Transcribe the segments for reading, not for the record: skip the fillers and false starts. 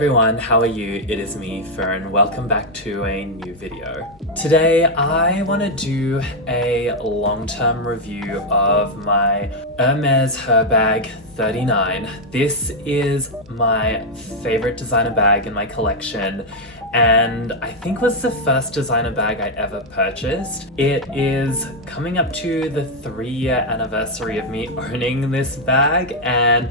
everyone, how are you? It is me, Fern. Welcome back to a new video. Today I want to do a long-term review of my Hermes Herbag 39. This is my favorite designer bag in my collection, and I think was the first designer bag I ever purchased. It is coming up to the 3-year anniversary of me owning this bag, and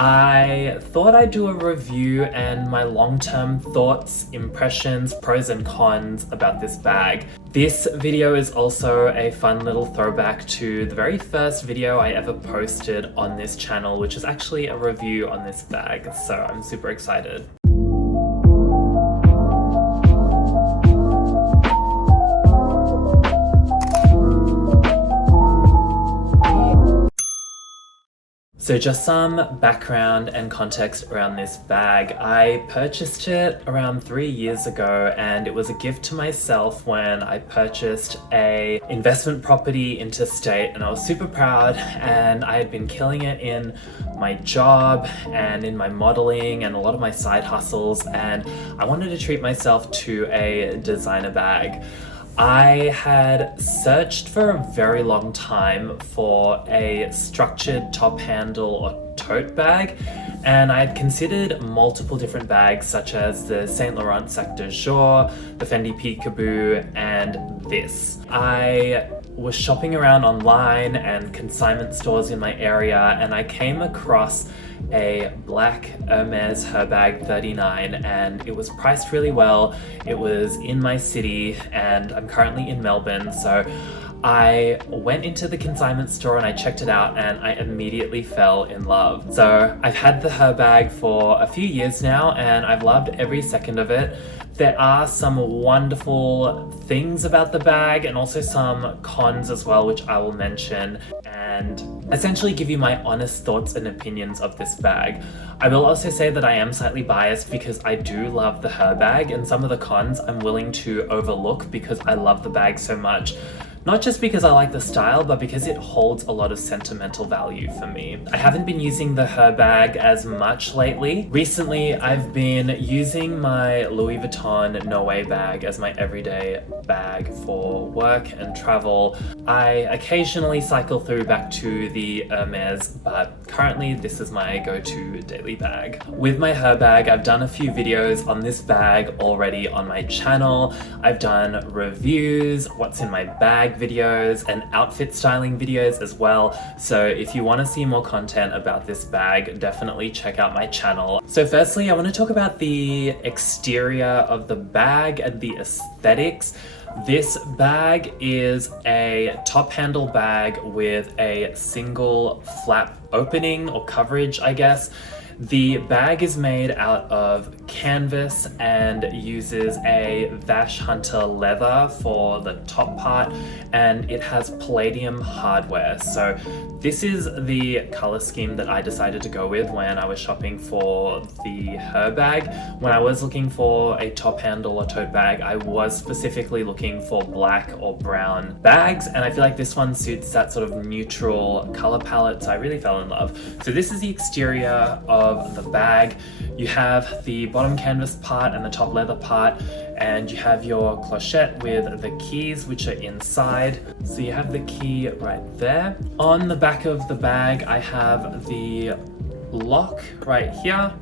I thought I'd do a review and my long-term thoughts, impressions, pros and cons about this bag. This video is also a fun little throwback to the very first video I ever posted on this channel, which is actually a review on this bag, so I'm super excited. So just some background and context around this bag. I purchased it around 3 years ago, and it was a gift to myself when I purchased a investment property interstate, and I was super proud, and I had been killing it in my job and in my modeling and a lot of my side hustles, and I wanted to treat myself to a designer bag. I had searched for a very long time for a structured top handle or tote bag, and I had considered multiple different bags such as the Saint Laurent Sac de Jour, the Fendi Peekaboo, and this. I was shopping around online and consignment stores in my area, and I came across a black Hermes Herbag 39, and it was priced really well. It was in my city, and I'm currently in Melbourne, so I went into the consignment store and I checked it out, and I immediately fell in love. So I've had the Herbag for a few years now, and I've loved every second of it. There are some wonderful things about the bag and also some cons as well, which I will mention, and essentially give you my honest thoughts and opinions of this bag. I will also say that I am slightly biased because I do love the Herbag, and some of the cons I'm willing to overlook because I love the bag so much. Not just because I like the style, but because it holds a lot of sentimental value for me. I haven't been using the Herbag as much lately. Recently, I've been using my Louis Vuitton Noé bag as my everyday bag for work and travel. I occasionally cycle through back to the Hermes, but currently this is my go-to daily bag. With my Herbag, I've done a few videos on this bag already on my channel. I've done reviews, what's in my bag videos, and outfit styling videos as well. So if you want to see more content about this bag, definitely check out my channel. So firstly, I want to talk about the exterior of the bag and the aesthetics. This bag is a top handle bag with a single flap opening or coverage, I guess. The bag is made out of canvas and uses a Vache Hunter leather for the top part, and it has palladium hardware. So this is the color scheme that I decided to go with when I was shopping for the Herbag. When I was looking for a top handle or tote bag, I was specifically looking for black or brown bags, and I feel like this one suits that sort of neutral color palette, so I really fell in love. So this is the exterior of the bag. You have the bottom canvas part and the top leather part, and you have your clochette with the keys, which are inside. So you have the key right there. On the back of the bag, I have the lock right here,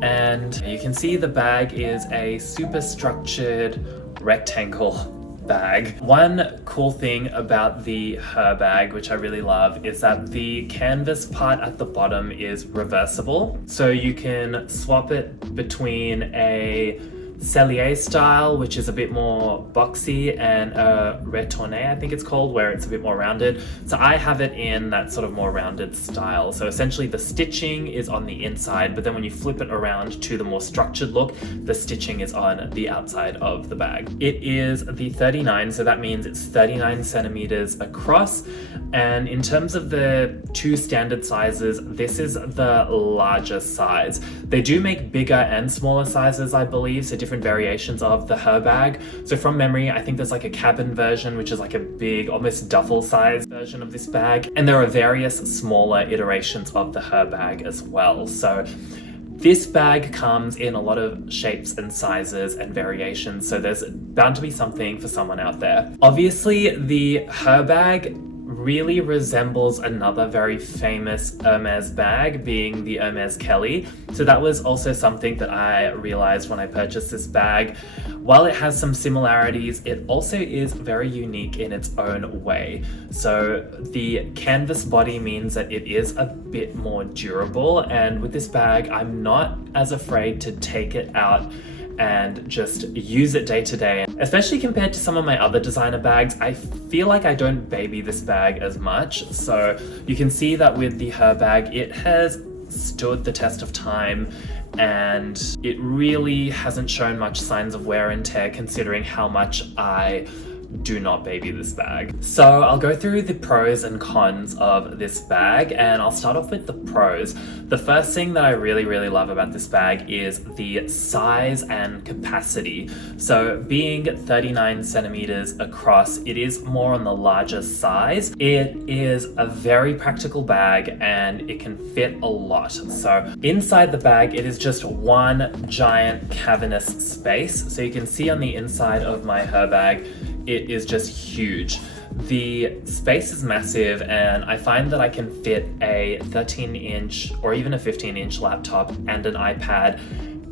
and you can see the bag is a super structured rectangle bag. One cool thing about the Herbag, which I really love, is that the canvas part at the bottom is reversible. So you can swap it between a Cellier style, which is a bit more boxy, and a retourné, I think it's called, where it's a bit more rounded. So I have it in that sort of more rounded style. So essentially the stitching is on the inside, but then when you flip it around to the more structured look, the stitching is on the outside of the bag. It is the 39, so that means it's 39 centimeters across. And in terms of the two standard sizes, this is the largest size. They do make bigger and smaller sizes, I believe, so different variations of the Herbag. So from memory, I think there's like a cabin version, which is like a big, almost duffel size version of this bag. And there are various smaller iterations of the Herbag as well. So This bag comes in a lot of shapes and sizes and variations, so there's bound to be something for someone out there. Obviously, the Herbag really resembles another very famous Hermes bag, being the Hermes Kelly. So that was also something that I realized when I purchased this bag. While it has some similarities, it also is very unique in its own way. So the canvas body means that it is a bit more durable, and with this bag, I'm not as afraid to take it out and just use it day to day. Especially compared to some of my other designer bags, I feel like I don't baby this bag as much. So you can see that with the Herbag, it has stood the test of time, and it really hasn't shown much signs of wear and tear considering how much I do not baby this bag. So I'll go through the pros and cons of this bag, and I'll start off with the pros. The first thing that I really love about this bag is the size and capacity. So being 39 centimeters across, it is more on the larger size. It is a very practical bag and it can fit a lot. So inside the bag, it is just one giant cavernous space. So you can see on the inside of my Herbag, it is just huge. The space is massive, and I find that I can fit a 13-inch or even a 15-inch laptop and an iPad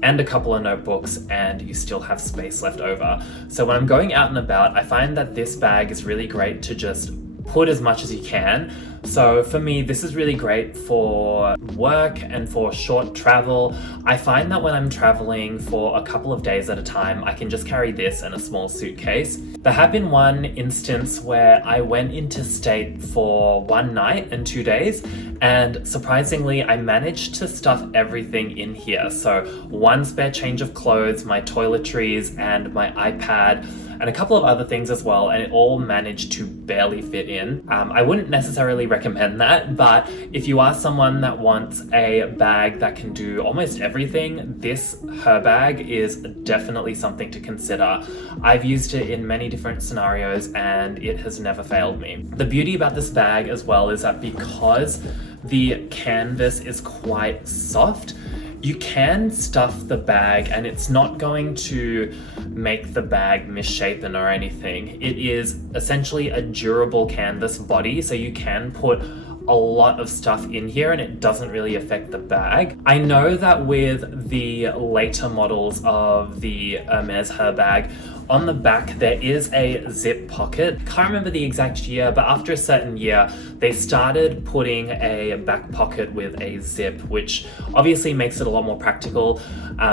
and a couple of notebooks, and you still have space left over. So when I'm going out and about, I find that this bag is really great to just put as much as you can. So for me, this is really great for work and for short travel. I find that when I'm traveling for a couple of days at a time, I can just carry this in a small suitcase. There have been one instance where I went interstate for one night and 2 days, and surprisingly, I managed to stuff everything in here. So one spare change of clothes, my toiletries, and my iPad, and a couple of other things as well, and it all managed to barely fit in. I wouldn't necessarily recommend that, but if you are someone that wants a bag that can do almost everything, this Herbag is definitely something to consider. I've used it in many different scenarios and it has never failed me. The beauty about this bag as well is that because the canvas is quite soft, you can stuff the bag and it's not going to make the bag misshapen or anything. It is essentially a durable canvas body, so you can put a lot of stuff in here and it doesn't really affect the bag. I know that with the later models of the Hermes Herbag, on the back there is a zip pocket. Can't remember the exact year, but after a certain year they started putting a back pocket with a zip, which obviously makes it a lot more practical.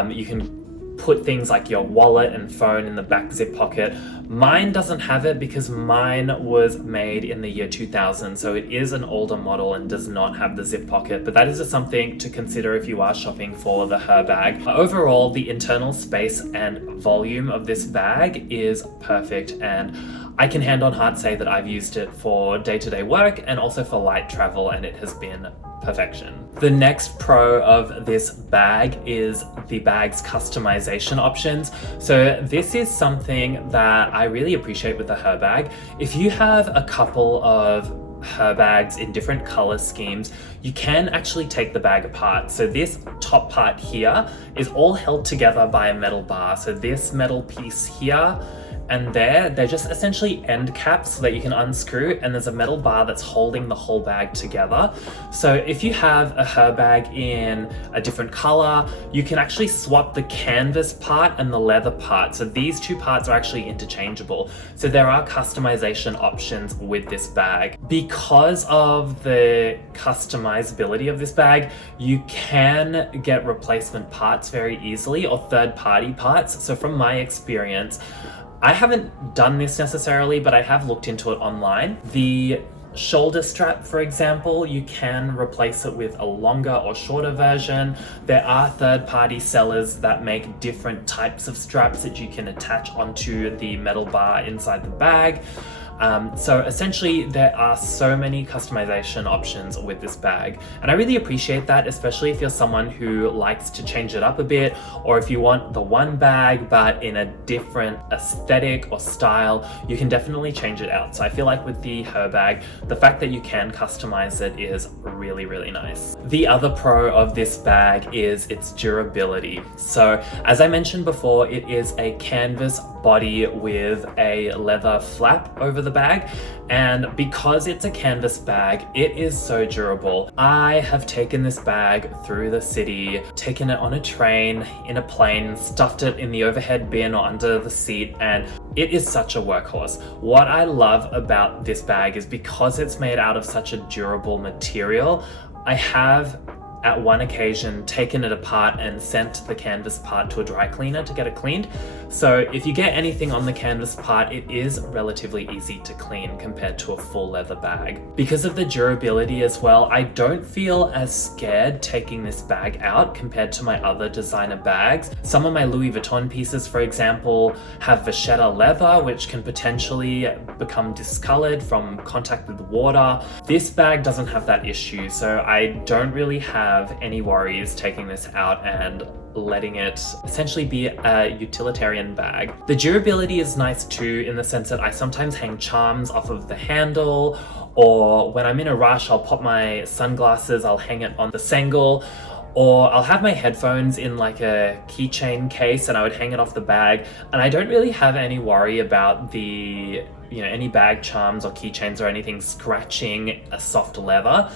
You can put things like your wallet and phone in the back zip pocket. Mine doesn't have it because mine was made in the year 2000, so it is an older model and does not have the zip pocket, but that is just something to consider if you are shopping for the Herbag. Overall, the internal space and volume of this bag is perfect, and I can hand on heart say that I've used it for day-to-day work and also for light travel, and it has been perfection. The next pro of this bag is the bag's customization options. So this is something that I really appreciate with the Herbag. If you have a couple of Herbags in different color schemes, you can actually take the bag apart. So this top part here is all held together by a metal bar. So this metal piece here and there, they're just essentially end caps so that you can unscrew, and there's a metal bar that's holding the whole bag together. So if you have a Herbag in a different color, you can actually swap the canvas part and the leather part. So these two parts are actually interchangeable. So there are customization options with this bag. Because of the customizability of this bag, you can get replacement parts very easily, or third-party parts. So from my experience, I haven't done this necessarily, but I have looked into it online. The shoulder strap, for example, you can replace it with a longer or shorter version. There are third-party sellers that make different types of straps that you can attach onto the metal bar inside the bag. So essentially there are so many customization options with this bag, and I really appreciate that, especially if you're someone who likes to change it up a bit, or if you want the one bag but in a different aesthetic or style, you can definitely change it out. So I feel like with the Herbag, the fact that you can customize it is really, really nice. The other pro of this bag is its durability. So as I mentioned before, it is a canvas body with a leather flap over the bag, and because it's a canvas bag, it is so durable. I have taken this bag through the city, taken it on a train, in a plane, stuffed it in the overhead bin or under the seat, and it is such a workhorse. What I love about this bag is because it's made out of such a durable material, I have at one occasion taken it apart and sent the canvas part to a dry cleaner to get it cleaned. So if you get anything on the canvas part, it is relatively easy to clean compared to a full leather bag. Because of the durability as well, I don't feel as scared taking this bag out compared to my other designer bags. Some of my Louis Vuitton pieces, for example, have vachetta leather, which can potentially become discolored from contact with water. This bag doesn't have that issue, so I don't really have any worries taking this out and letting it essentially be a utilitarian bag. The durability is nice too, in the sense that I sometimes hang charms off of the handle, or when I'm in a rush, I'll pop my sunglasses, I'll hang it on the sangle, or I'll have my headphones in like a keychain case and I would hang it off the bag, and I don't really have any worry about the, any bag charms or keychains or anything scratching a soft leather.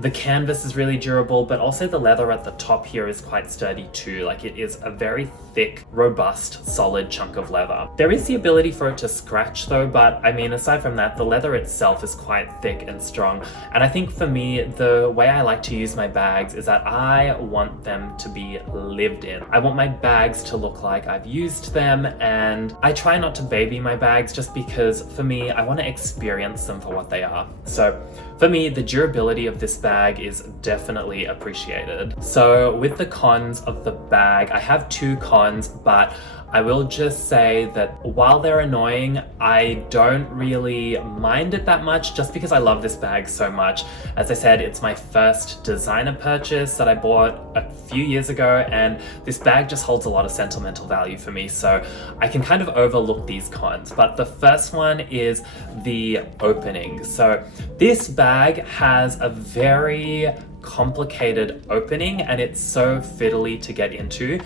The canvas is really durable, but also the leather at the top here is quite sturdy too. Like, it is a very thick, robust, solid chunk of leather. There is the ability for it to scratch though, but I mean, aside from that, the leather itself is quite thick and strong. And I think for me, the way I like to use my bags is that I want them to be lived in. I want my bags to look like I've used them, and I try not to baby my bags just because for me, I want to experience them for what they are. So for me, the durability of this bag is definitely appreciated. So with the cons of the bag, I have two cons, but I will just say that while they're annoying, I don't really mind it that much just because I love this bag so much. As I said, it's my first designer purchase that I bought a few years ago, and this bag just holds a lot of sentimental value for me, so I can kind of overlook these cons. But the first one is the opening. So this bag has a very complicated opening and it's so fiddly to get into.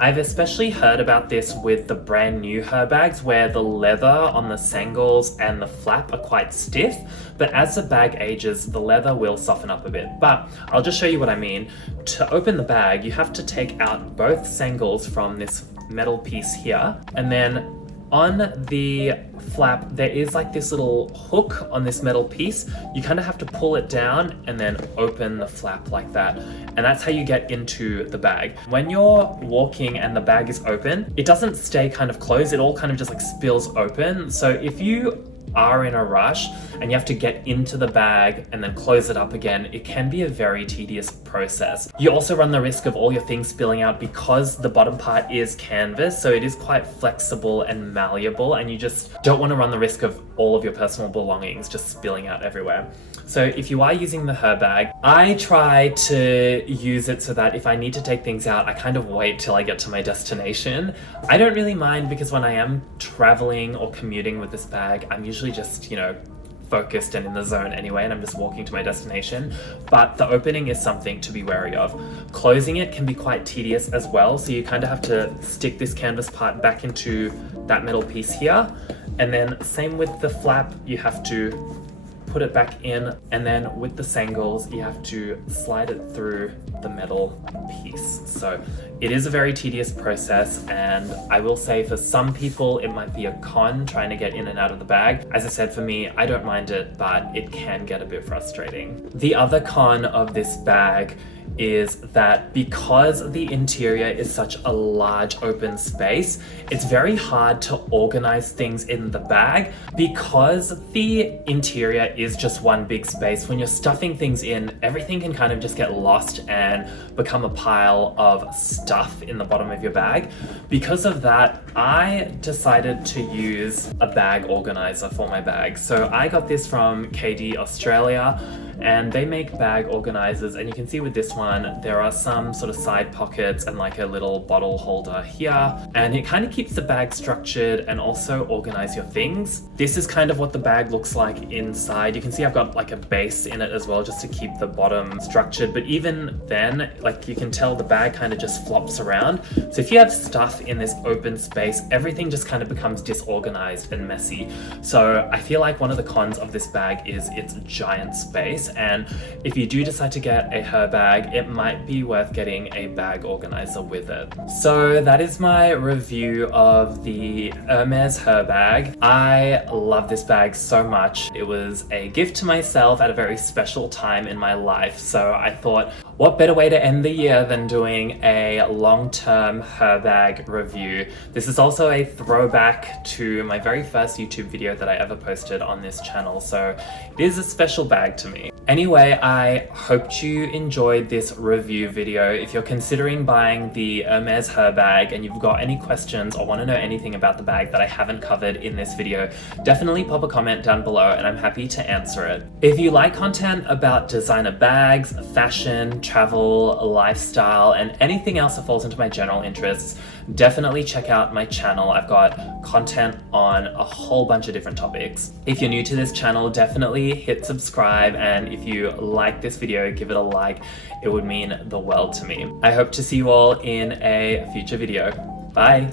I've especially heard about this with the brand new Herbags, where the leather on the sangles and the flap are quite stiff, but as the bag ages, the leather will soften up a bit. But I'll just show you what I mean. To open the bag, you have to take out both sangles from this metal piece here, and then on the flap, there is like this little hook on this metal piece. You kind of have to pull it down and then open the flap like that. And that's how you get into the bag. When you're walking and the bag is open, it doesn't stay kind of closed. It all kind of just like spills open. So if you are in a rush and you have to get into the bag and then close it up again, it can be a very tedious process. You also run the risk of all your things spilling out because the bottom part is canvas, so it is quite flexible and malleable, and you just don't want to run the risk of all of your personal belongings just spilling out everywhere. So if you are using the Herbag, I try to use it so that if I need to take things out, I kind of wait till I get to my destination. I don't really mind because when I am traveling or commuting with this bag, I'm usually just, focused and in the zone anyway, and I'm just walking to my destination. But the opening is something to be wary of. Closing it can be quite tedious as well, so you kind of have to stick this canvas part back into that metal piece here, and then same with the flap, you have to put it back in, and then with the sangles you have to slide it through the metal piece. So it is a very tedious process, and I will say for some people it might be a con trying to get in and out of the bag. As I said, for me, I don't mind it, but it can get a bit frustrating. The other con of this bag is that because the interior is such a large open space, it's very hard to organize things in the bag. Because the interior is just one big space, when you're stuffing things in, everything can kind of just get lost and become a pile of stuff in the bottom of your bag. Because of that, I decided to use a bag organizer for my bag. So I got this from KD Australia, and they make bag organizers, and you can see with this one there are some sort of side pockets and like a little bottle holder here, and it kind of keeps the bag structured and also organize your things. This is kind of what the bag looks like inside. You can see I've got like a base in it as well, just to keep the bottom structured, but even then, like, you can tell the bag kind of just flops around. So if you have stuff in this open space, everything just kind of becomes disorganized and messy. So I feel like one of the cons of this bag is its giant space, and if you do decide to get a Herbag, it might be worth getting a bag organizer with it. So that is my review of the Hermes Herbag. I love this bag so much. It was a gift to myself at a very special time in my life, so I thought, what better way to end the year than doing a long-term Herbag review. This is also a throwback to my very first YouTube video that I ever posted on this channel, so it is a special bag to me. Anyway, I hoped you enjoyed this review video. If you're considering buying the Hermes Herbag and you've got any questions or want to know anything about the bag that I haven't covered in this video, definitely pop a comment down below and I'm happy to answer it. If you like content about designer bags, fashion, travel, lifestyle, and anything else that falls into my general interests, definitely check out my channel. I've got content on a whole bunch of different topics. If you're new to this channel, definitely hit subscribe, and if you like this video, give it a like. It would mean the world to me. I hope to see you all in a future video. Bye!